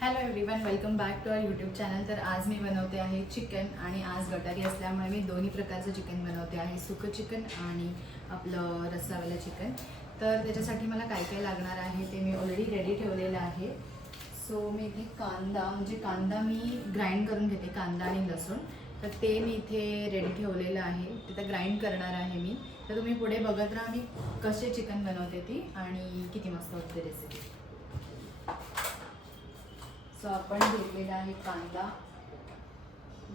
Hello everyone, welcome back to our YouTube channel. तर आज मी बनवते आहे चिकन आणि आज गटारी असल्यामुळे मी दोन्ही प्रकारचं चिकन बनवते आहे, सुकं चिकन आणि आपलं रस्सावालं चिकन. तर त्याच्यासाठी मला काय काय लागणार आहे ते मी ऑलरेडी रेडी ठेवलेलं आहे. सो मी इथे कांदा मी ग्राइंड करून घेते, कांदा आणि लसूण. तर ते मी इथे रेडी ठेवलेलं आहे, तिथं ग्राइंड करणार आहे मी. तर तुम्ही पुढे बघत राहा मी कसे चिकन बनवते ती आणि किती मस्त होते रेसिपी. सो आपण घेतलेला आहे कांदा,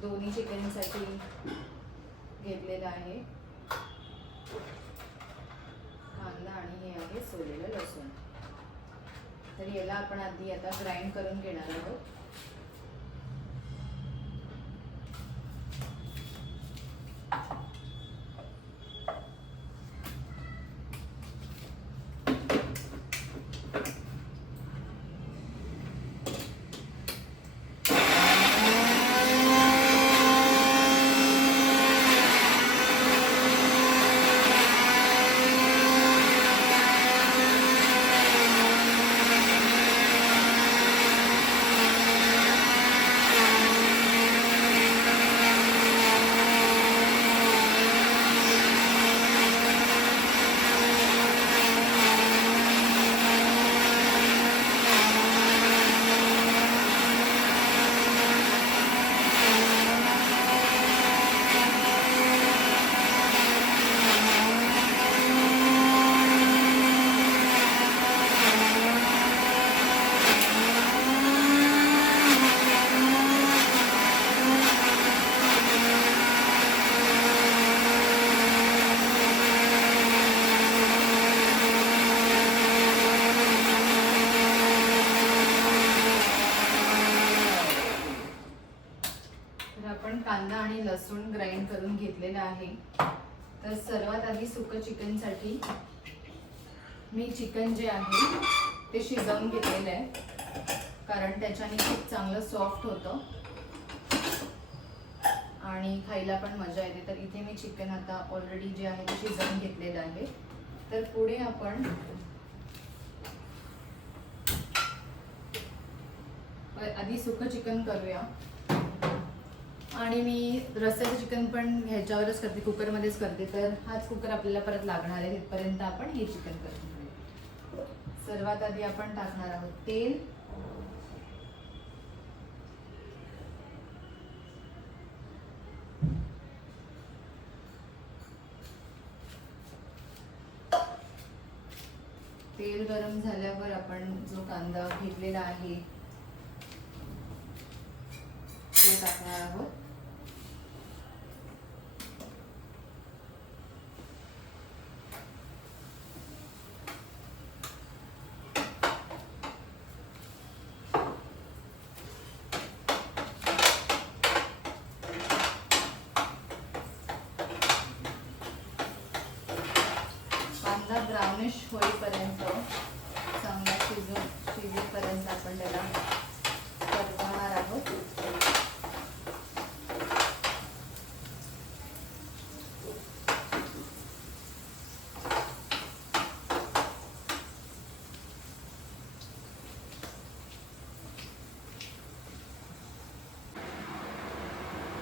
दोन्ही चिकनसाठी घेतलेला आहे कांदा आणि हे आहे सोलेलं लसूण. तर याला आपण आधी आता ग्राइंड करून घेणार आहोत. आपण कांदा आणि लसूण ग्राइंड करून घेतलेला आहे. तर सर्वात आधी सुकं चिकनसाठी मी चिकन जे आहे ते शिजवून घेतलेलं आहे, कारण त्याच्याने खूप चांगलं सॉफ्ट होतं आणि खायला पण मजा येते. तर इथे मी चिकन आता ऑलरेडी जे आहे ते शिजवून घेतलेलं आहे. तर पुढे आपण आधी सुकं चिकन करूया आणि मी रस्स्याचं चिकन पण ह्याच्यावरच करते, कुकरमध्येच करते. तर हाच कुकर आपल्याला परत लागणार आहे, तिथपर्यंत आपण हे चिकन करून घेऊ. सर्वात आधी आपण टाकणार आहोत तेल, तेल गरम झाल्यावर आपण जो कांदा घेतलेला आहे ते टाकणार आहोत. कांदा ब्राउनिश होईपर्यंत, चांगला शिजेपर्यंत आपण त्याला परतवणार आहोत.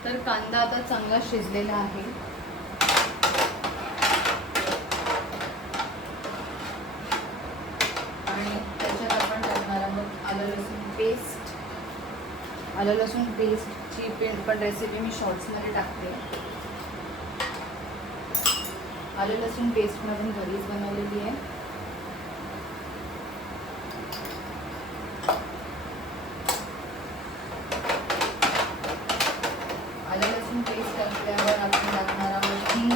तर कांदा आता चांगला शिजलेला आहे. आणि त्याच्यात आपण टाकणार आहोत आलं लसूण पेस्टची पण रेसिपी मी शॉर्ट्समध्ये टाकते. आलं लसूण पेस्ट मधून घरीच बनवलेली आहे. आलं लसूण पेस्ट टाकल्यावर आपण टाकणार आहोत हिंग,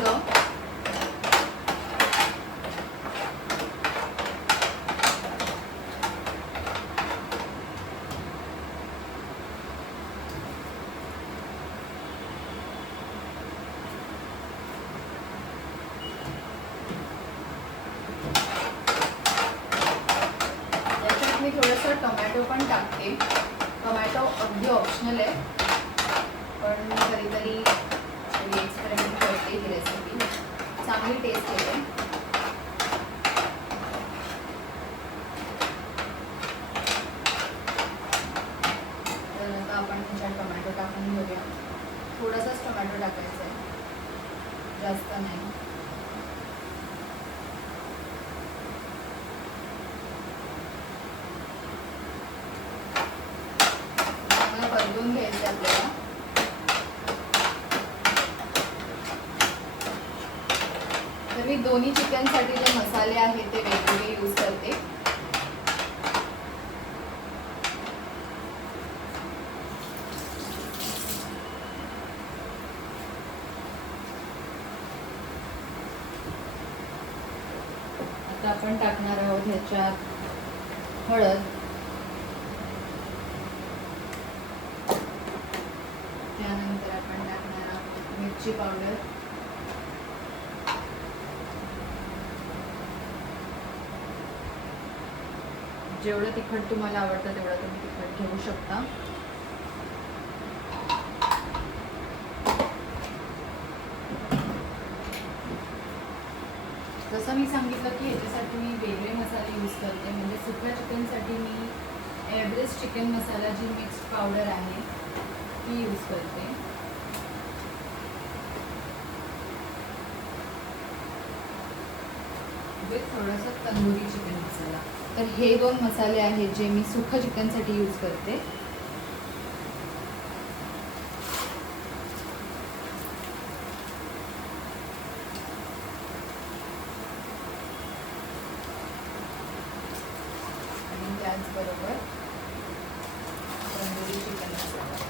मी थोडंसं टोमॅटो पण टाकते. टोमॅटो अगदी ऑप्शनल आहे, पण कधीतरी एक्सपेरिमेंट करते. ही रेसिपी चांगली टेस्ट येते. थोडासाच टोमॅटो टाकायचा आहे, जास्त नाही. चांगलं परतून घ्यायचं आपल्याला. तर मी दोन्ही चिकनसाठी जे मसाले आहेत ते वेगवेगळे यूज करते. आता आपण टाकणार आहोत ह्याच्यात हळद, त्यानंतर आपण टाकणार आहोत मिरची पावडर, जेवढं तिखट तुम्हाला आवडतं तेवढं तुम्ही तिखट घेऊ शकता. जसं मी सांगितलं की ह्याच्यासाठी मी वेगळे मसाले यूज करते. म्हणजे सुक्या चिकनसाठी मी एव्हरेस्ट चिकन मसाला जी मिक्स्ड पावडर आहे ती यूज करते. थोडंसं तंदुरी चिकन मसाला. तर हे 2 मसाले आहेत जे मी सुक्या चिकनसाठी यूज करते. आणि त्याचबरोबर तंदुरी चिकन मसाला.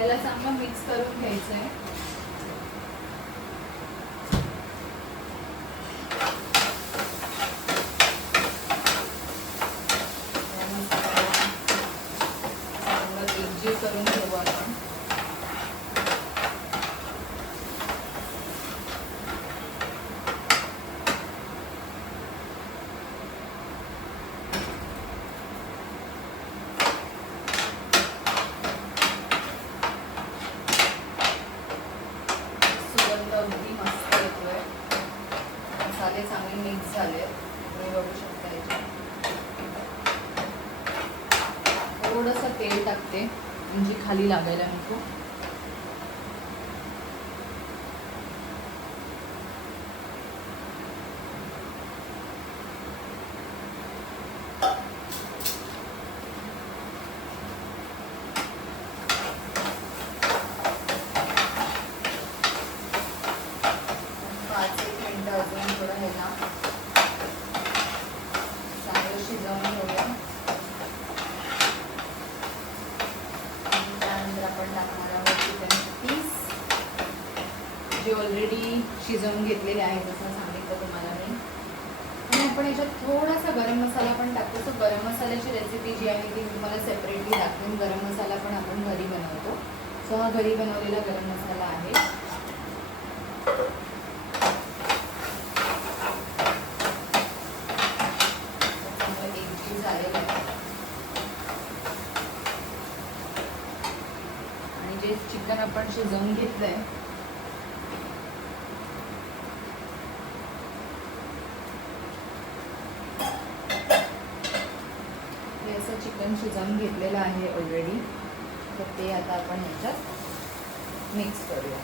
याला चांगलं मिक्स करून घ्यायचं आहे. चांगलं एकजीव करून घेऊ आपण. अगदी मस्त येतोय. मसाले चांगले मिक्स झाले, तुम्ही बघू शकता. याच्यात थोडंसं तेल टाकते म्हणजे खाली लागायला नको. अजून थोडं ह्याला चांगलं शिजवून घेऊया. त्यानंतर आपण टाकणार आहोत चिकन पीस जे ऑलरेडी शिजवून घेतलेले आहे, जसं सांगितलं तुम्हाला मी. आणि आपण याच्यात थोडासा गरम मसाला पण टाकतो. सो गरम मसाल्याची रेसिपी जी आहे ती मी तुम्हाला सेपरेटली दाखवेन. गरम मसाला पण आपण घरी बनवतो. सो हा घरी बनवलेला गरम मसाला आहे. आणि जे चिकन आपण शिजवून घेतलंय हे असं चिकन शिजवून घेतलेलं आहे ऑलरेडी. तर ते आता आपण ह्याच्यात मिक्स करूया.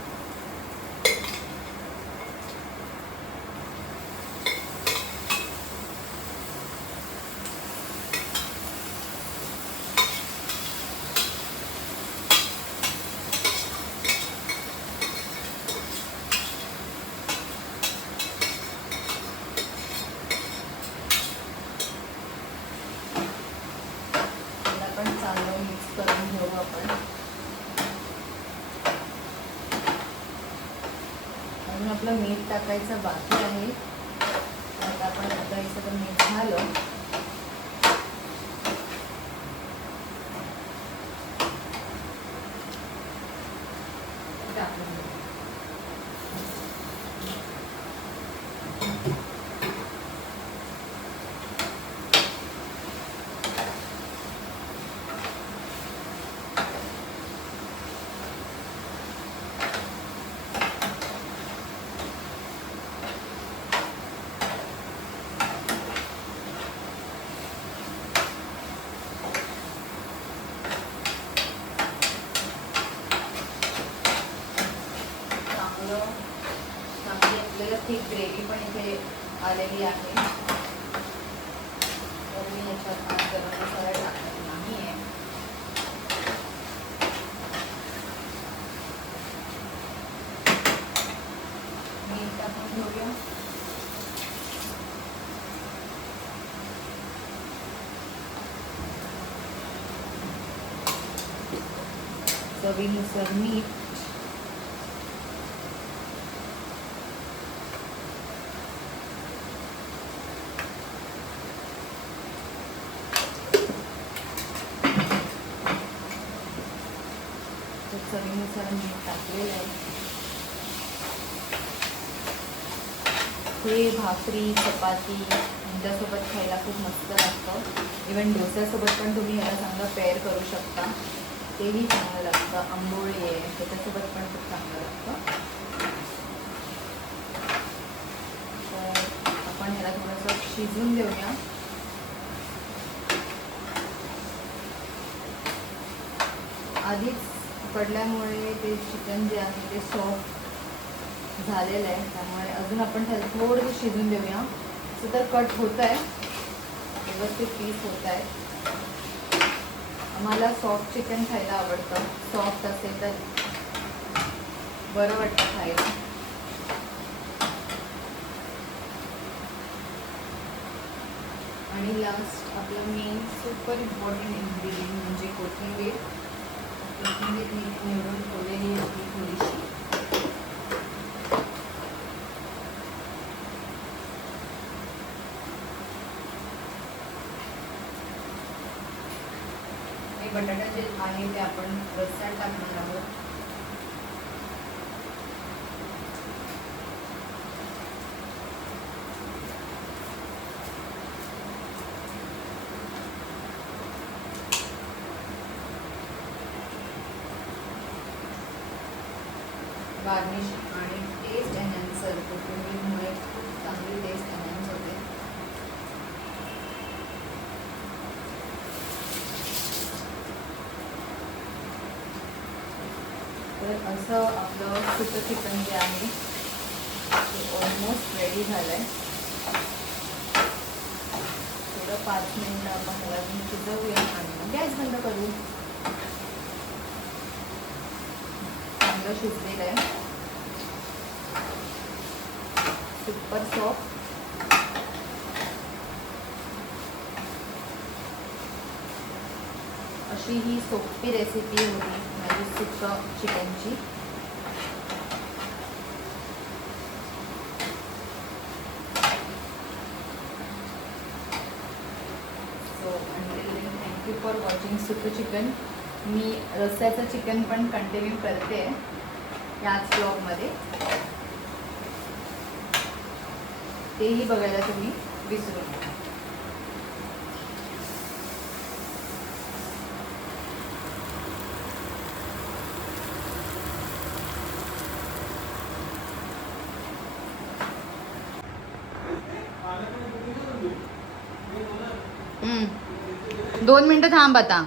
चांगलं मिक्स करून घेऊ आपण. अजून आपलं मीठ टाकायचं बाकी आहे. आता आपण हे सगळं मीठ झालं. टाकून घेऊ. थिक ग्रेव्ही पण इथे आलेली आहे. तर मी याच्यात आज गरम मसाला टाकत नाही आहे. मीठ टाकून घेऊया. चवीनुसार मीठ. चवीनुसार मीठ टाकलेलं आहे. हे भाकरी चपाती यांच्यासोबत खायला खूप मस्त लागतं. इवन डोस्यासोबत पण तुम्ही याला चांगलं पेअर करू शकता, तेही चांगलं लागतं. आंबोळी आहे त्याच्यासोबत पण खूप चांगलं लागतं. तर आपण ह्याला थोडंसं शिजवून देऊया. आधीच पडल्यामुळे ते चिकन जे आहे ते सॉफ्ट झालेलं आहे, त्यामुळे अजून आपण त्याला थोडंसं शिजून देऊया. असं तर कट होत आहे, व्यवस्थित पीस होत आहे. आम्हाला सॉफ्ट चिकन खायला आवडतं. सॉफ्ट असेल तर बरं वाटतं खायला. आणि लास्ट आपलं मेन सुपर इम्पॉर्टंट इन्ग्रेडियंट म्हणजे कोथिंबीर. कोथिंबीर निवडून ठेवलेली होती थोडीशी. बटाटा जे आहे ते आपण रस्स्यात टाकणार आहोत. गार्निश आणि टेस्ट एनहान्सर. कोथिंबीरमुळे खूप चांगली टेस्ट एनहान्स होते. तर असं आपलं सुकं चिकन जे आहे ते ऑलमोस्ट रेडी झालं आहे. थोडं 5 मिनिटं आपण ह्याला घेऊन शिजवूया आणि मग गॅस बंद करू. चांगलं शिजलेलं आहे, सुपर सॉफ्ट. अशी ही सोपी रेसिपी होती माझी सुकं चिकनची. सो थँक्यू फॉर वॉचिंग सुकं चिकन. मी रस्स्याचं चिकन पण कंटिन्यू करते याच ब्लॉगमध्ये, तेही बघायला तुम्ही विसरू नका. दोन मिनिटं थांब आता.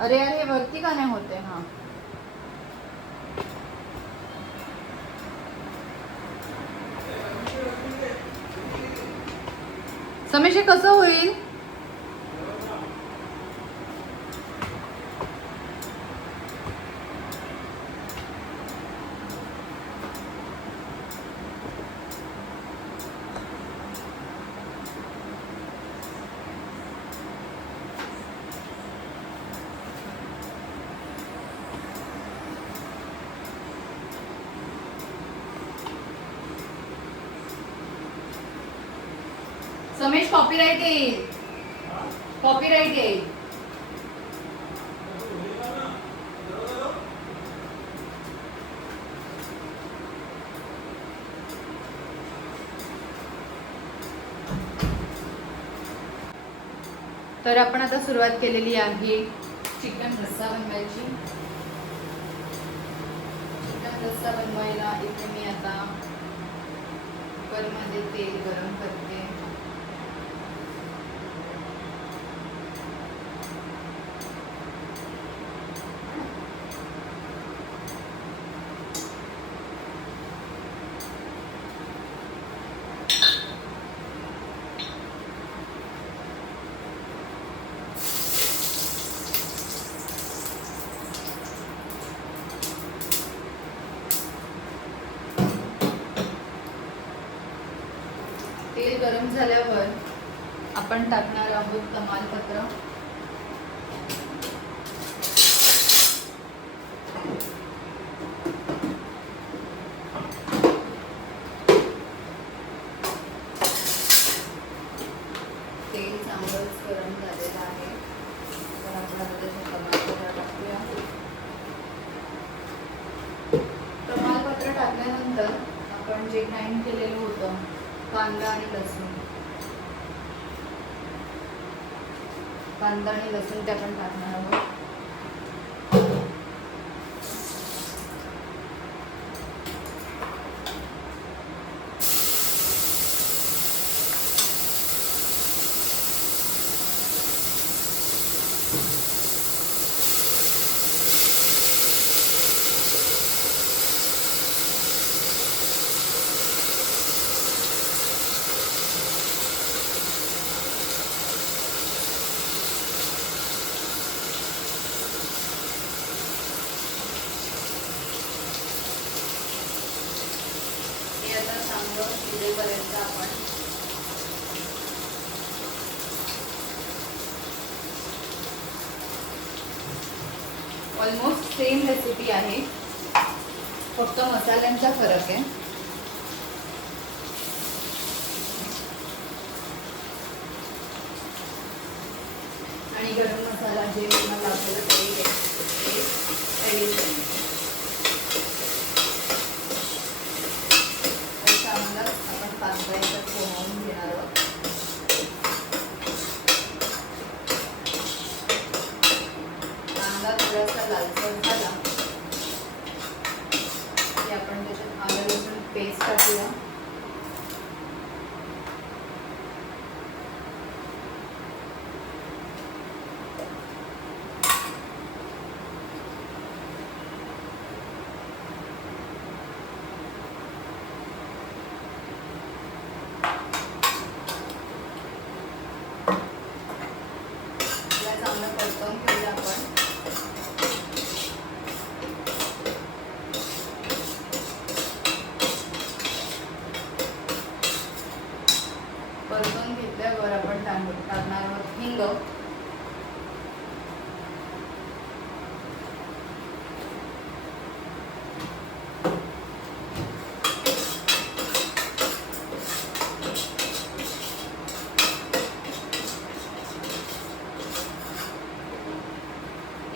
अरे अरे वरती का नाही होते. हां समेश हे कसं होईल. समेश कॉपीराइट येईल. कॉपीराइट येईल. तर आपण आता सुरुवात केलेली आहे चिकन रस्सा बनवायची. चिकन रस्सा बनवायला इथे मी आता कुकरमध्ये तेल गरम करते. झाल्यावर आपण टाकणार आहोत तमालपत्र. तेल चांगलंच गरम झालेलं आहे, तर आपण त्याच्यात तमालपत्र टाकूया. तमालपत्र टाकल्यानंतर आपण जे ग्राइंड केलेलं होतं कांदा आणि लसूण ते आपण टाकणार आहोत. चांगलं शिजेपर्यंत आपण ऑलमोस्ट सेम रेसिपी आहे, फक्त मसाल्यांचा फरक आहे. आणि गरम मसाला जे मला लागलेलं ते ॲडिशनल आपण कांदा याच्यात पोहून घेणार आहोत. कांदा थोडासा लालसर झाला की आपण त्याच्यात आलं लसूण पेस्ट टाकूया. चांगलं परतवून घेऊया आपण. परतवून घेतल्यावर आपण टाकणार आहोत हिंग.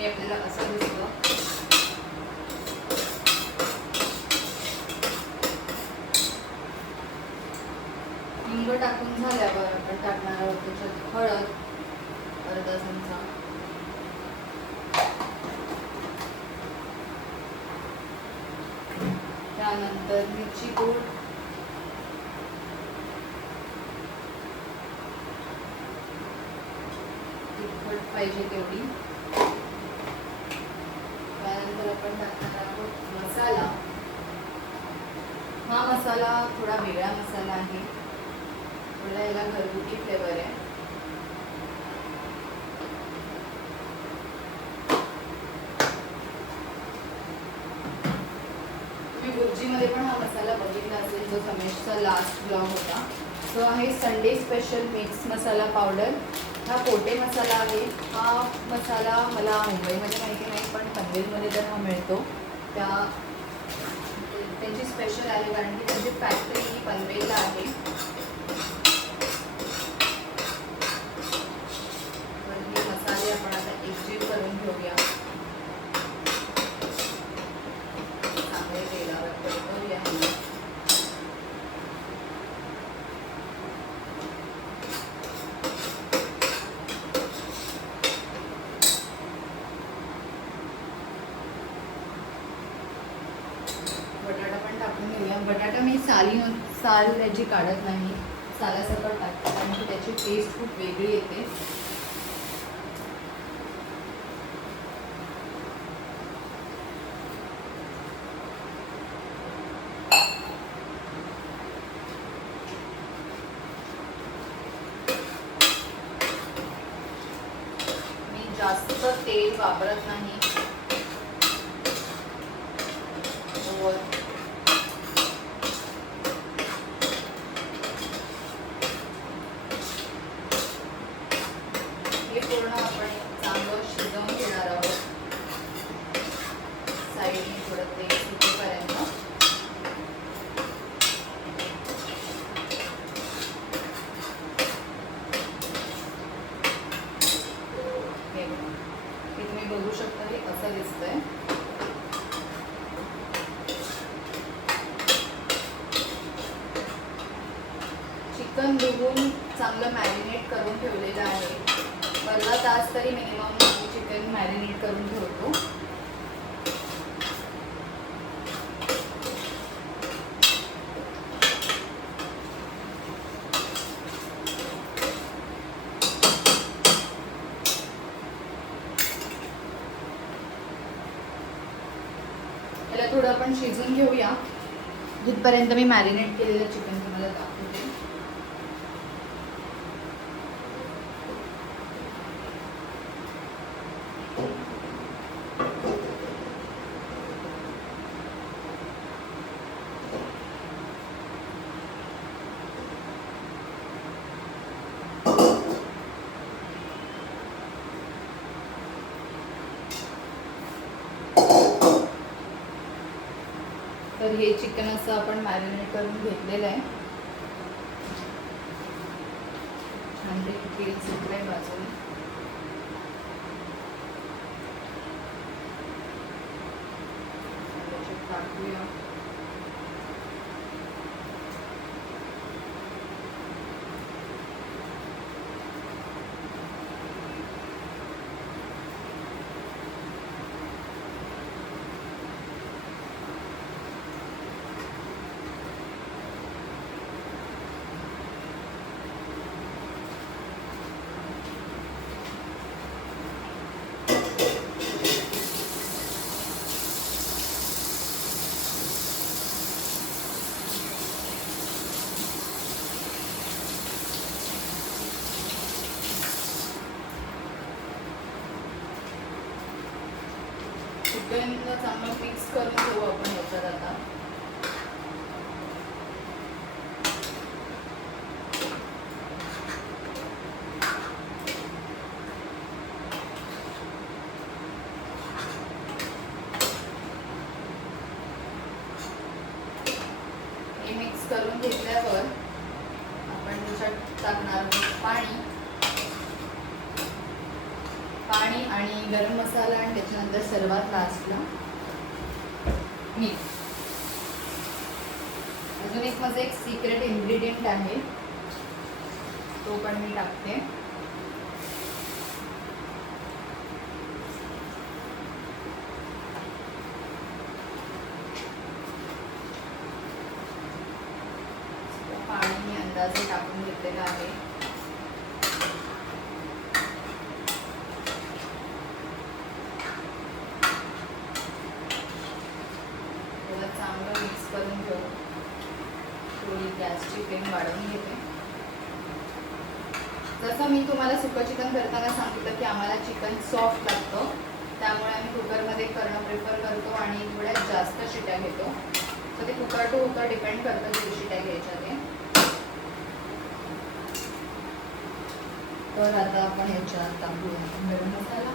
आपल्याला असं दिसतं. हिंग टाकून झाल्यावर आपण टाकणार आहोत त्याच्यात हळद अर्धा चमचा, त्यानंतर मिरची पूड, तिखट पाहिजे तेवढी. त्यानंतर आपण टाकणार आहोत मसाला. हा मसाला थोडा वेगळा मसाला आहे, थोडा याला घरगुती फ्लेवर आहे. तुम्ही गुरुजीमध्ये पण हा मसाला बघितला असेल, जो समेशचा लास्ट ब्लॉग होता. तो आहे संडे स्पेशल मिक्स मसाला पावडर. हा पोटे मसाला आहे. हा मसाला मला मुंबईमध्ये माहिती नाही, पण पनवेलमध्ये तर हा मिळतो. त्यांची स्पेशल आहे, कारण की त्यांची फॅक्टरी पनवेलला आहे. तर हे मसाले आपण आता एकजीव करून घेऊया. चांगले तेलावर परतवूया. बटाटा पण टाकून घेऊया. बटाटा मी साल त्याची काढत नाही, सालासकट टाकते, कारण की त्याची टेस्ट खूप वेगळी येते. मी जास्त तेल वापरत नाही. बघू शकता हे असं दिसतंय. चिकन धुवून चांगलं मॅरिनेट करून ठेवलेलं आहे. अर्धा तास तरी मिनिमम चिकन मॅरिनेट करून ठेवतो. त्याला थोडं आपण शिजून घेऊया. जिथपर्यंत मी मॅरिनेट केलेलं चिकन तुम्हाला दाखवते. तर हे चिकन असं आपण मॅरिनेट करून घेतलेलं आहे. छानपैकी तेल सुटलंय बाजूला. टाकूया. चिकनला चांगलं मिक्स करून घेऊ आपण ह्याच्यात आता. हे मिक्स करून घेतल्यावर आपण त्याच्यात टाकणार आहोत पाणी आणि गरम मसाला आणि त्याच्यानंतर सर्वात लास्टला मीठ. अजून एक माझं एक सिक्रेट इन्ग्रेडियंट आहे, तो पण मी टाकते. पाणी मी अंदाजे टाकून घेतलेलं आहे. चांगलं मिक्स करून घेऊ. थोडी गॅसची फ्लेम वाढवून घेते. जसं मी तुम्हाला सुकं चिकन करताना सांगितलं की आम्हाला चिकन सॉफ्ट लागतं, त्यामुळे आम्ही कुकरमध्ये करणं प्रेफर करतो आणि थोड्या जास्त शिट्या घेतो. तर ते कुकर टू कुकर डिपेंड करतं किती शिट्या घ्यायच्या ते. तर आता आपण ह्याच्यात टाकूया गरम मसाला.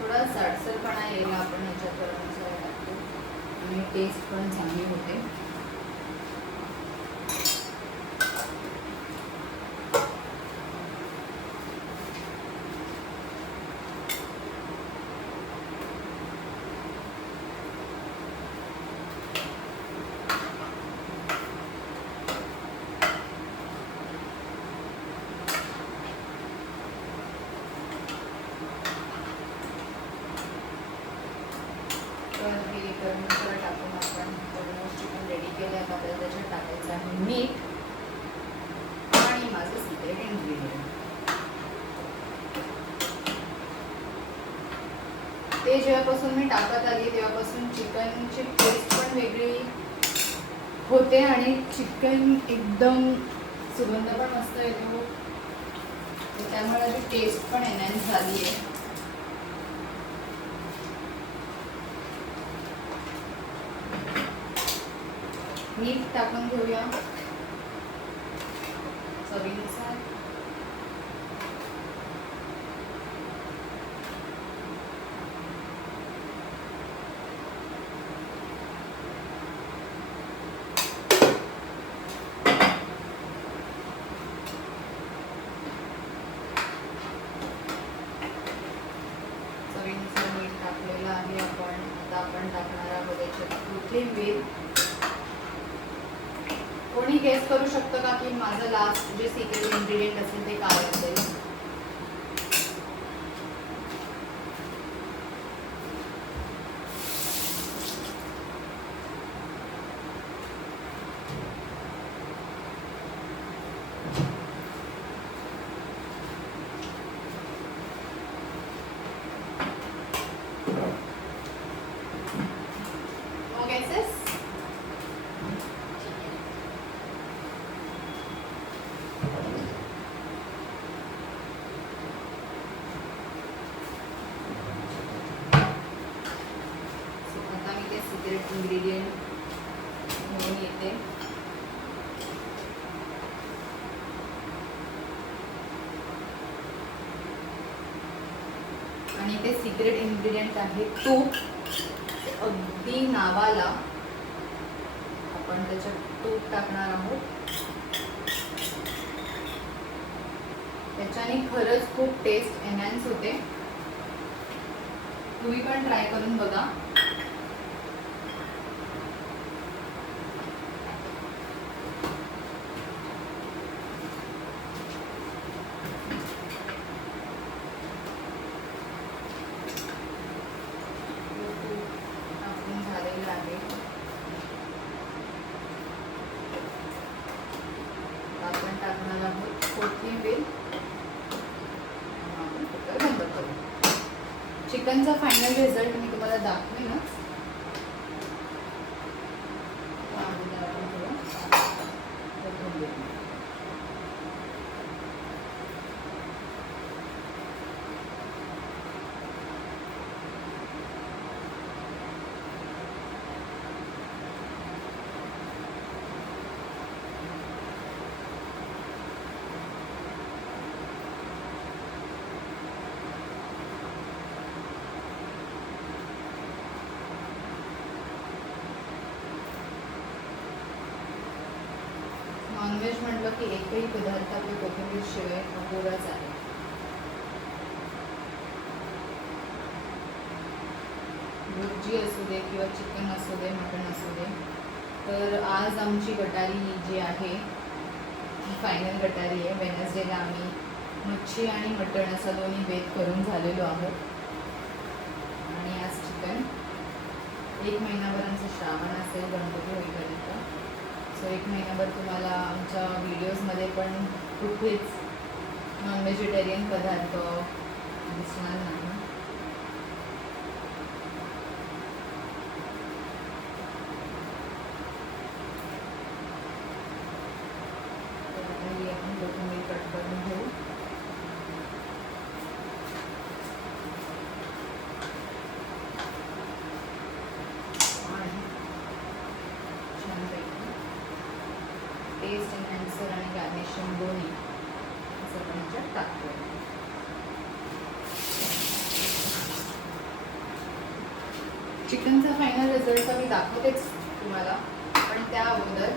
थोडा जाडसरपणा यायला आपण ह्याच्यात गरम मसाला टाकतो आणि टेस्ट पण चांगली होते. तर हे गरम मसाला टाकून आपण ऑलमोस्ट चिकन रेडी केलं आहे. आपल्याला त्याच्यात टाकायचं आहे मीठ आणि माझं सिक्रेट इन्ग्रेडियंट. ते जेव्हापासून मी टाकत आली तेव्हापासून चिकनची टेस्ट पण वेगळी होते आणि चिकन एकदम सुगंध पण मस्त येतो. त्यामुळे ती टेस्ट पण एनहॅन्स झाली आहे. मीठ टाकून घेऊया चवीनुसार. चवीनुसार मीठ टाकलेलं आहे आपण. आता आपण टाकणार आहोत याच्यात कोथिंबीर. कोणी गेस करू शकतं का की माझं लास्ट जे सिक्रेट इन्ग्रेडियंट असेल ते काय असेल? No guesses? सिक्रेट इंग्रेडिएंट म्हणून येते. आणि ते सिक्रेट इंग्रेडिएंट आहे तूप. अगदी नावाला आपण त्याच्यात तूप टाकणार आहोत. त्याच्याने खरंच खूप टेस्ट एनहान्स होते. तुम्ही पण ट्राय करून बघा. आपण टाकणार आहोत कोथिंबीर. बंद करू. चिकनचा फायनल रिझल्ट मी तुम्हाला दाखवेनच. नॉनव्हेज म्हटलं की एकही पदार्थ आपल्या कोथिंबीर शिवाय अपुराच आहे. भुर्जी असू दे किंवा चिकन असू दे, मटण असू दे. तर आज आमची गटारी जी आहे ही फायनल गटारी आहे. वेनसडेला आम्ही मच्छी आणि मटण असा दोन्ही बेत करून झालेलो आहोत. आणि आज चिकन. 1 महिनाभर आमचं श्रावण असेल गणपती होईपर्यंत. सो 1 महिनाभर तुम्हाला आमच्या व्हिडिओजमध्ये पण कुठेच नॉन व्हेजिटेरियन पदार्थ दिसणार नाही. तर आता ही आपण कोथिंबीर कट करून घेऊ. टेस्ट एनहान्सर आणि गार्निशिंग दोन्ही असं आपण याच्यात टाकतो. चिकनचा फायनल रिझल्ट तर मी दाखवतेच तुम्हाला, पण त्या अगोदर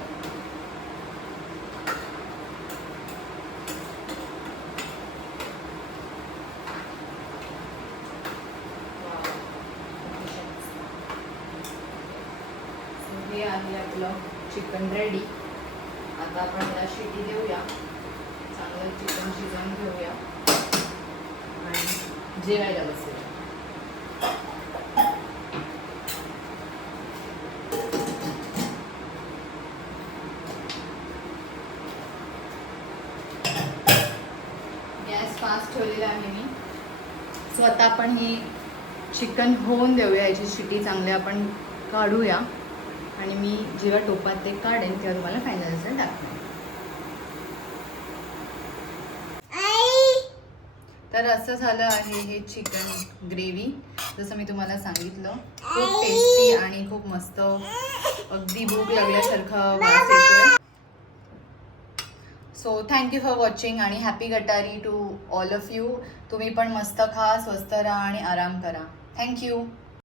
हे आहे आपलं चिकन रेडी. आता आपण याला शिटी देऊया. चांगलं चिकन शिजवून घेऊया आणि जेवायला बसूया. गॅस फास्ट ठेवलेला आहे मी. सो आता आपण ही चिकन होऊन देऊया. याची शिटी चांगली आपण काढूया आणि मी जेव्हा टोपात ते काढेन तेव्हा तुम्हाला फायनल रिझल्ट दाखवेन. तर असं झालं आहे हे चिकन ग्रेव्ही. जसं मी तुम्हाला सांगितलं खूप टेस्टी आणि खूप मस्त, अगदी भूक लागल्यासारखा वास येतोय. सो थँक्यू फॉर वॉचिंग आणि हॅपी गटारी टू ऑल ऑफ यू. तुम्ही पण मस्त खा, स्वस्त राहा आणि आराम करा. थँक्यू.